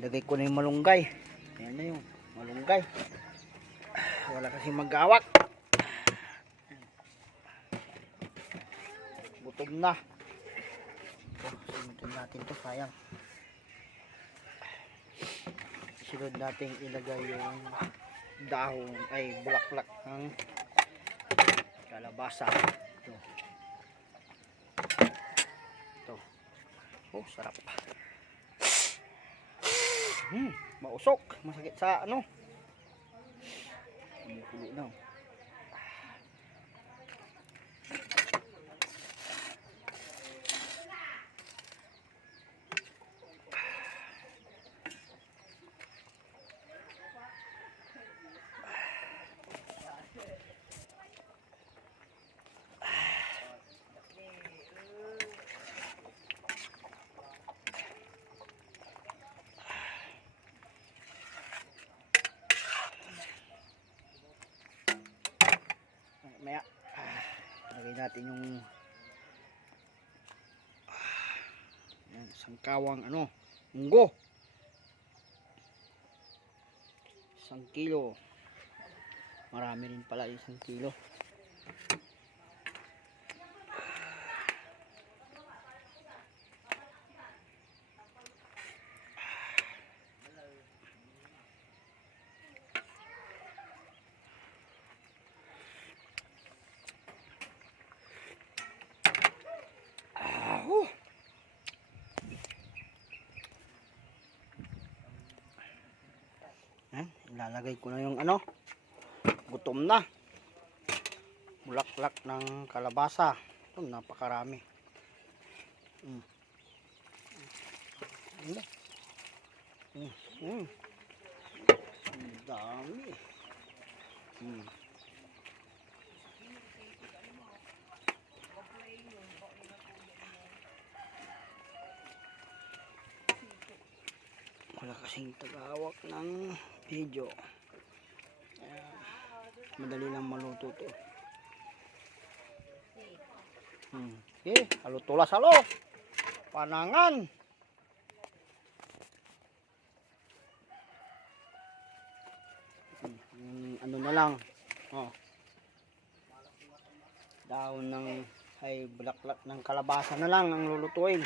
Ilagay ko na yung malunggay. Ayan na yung malunggay. Wala kasi mag-awak. Gutom na. Sunod natin to, sayang. Sunod natin ilagay yung dahon ay bulaklak ng kalabasa. Ito. Ito. Oh, sarap. Mausok. Masakit sa ano. Kumukulo na. Maya lagay natin yung sangkawang ano, munggo. 1 kilo. Marami rin pala 1 kilo. Ilalagay ko na yung ano, gutom na, bulaklak ng kalabasa. Ito, napakarami. Ang dami. Wala kasing tagawak ng video. Madali lang maluto to. Okay, halo-tulas halo. Panangan. Ano na lang. Oh. Daon ng ay bulaklak ng kalabasa na lang ang lulutuin.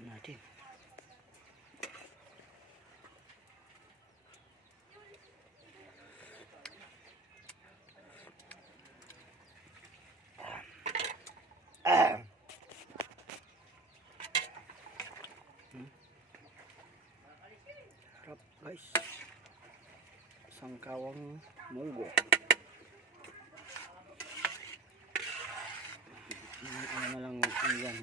Natin. Sarap guys. Sangkawang munggo. Ano na lang yan,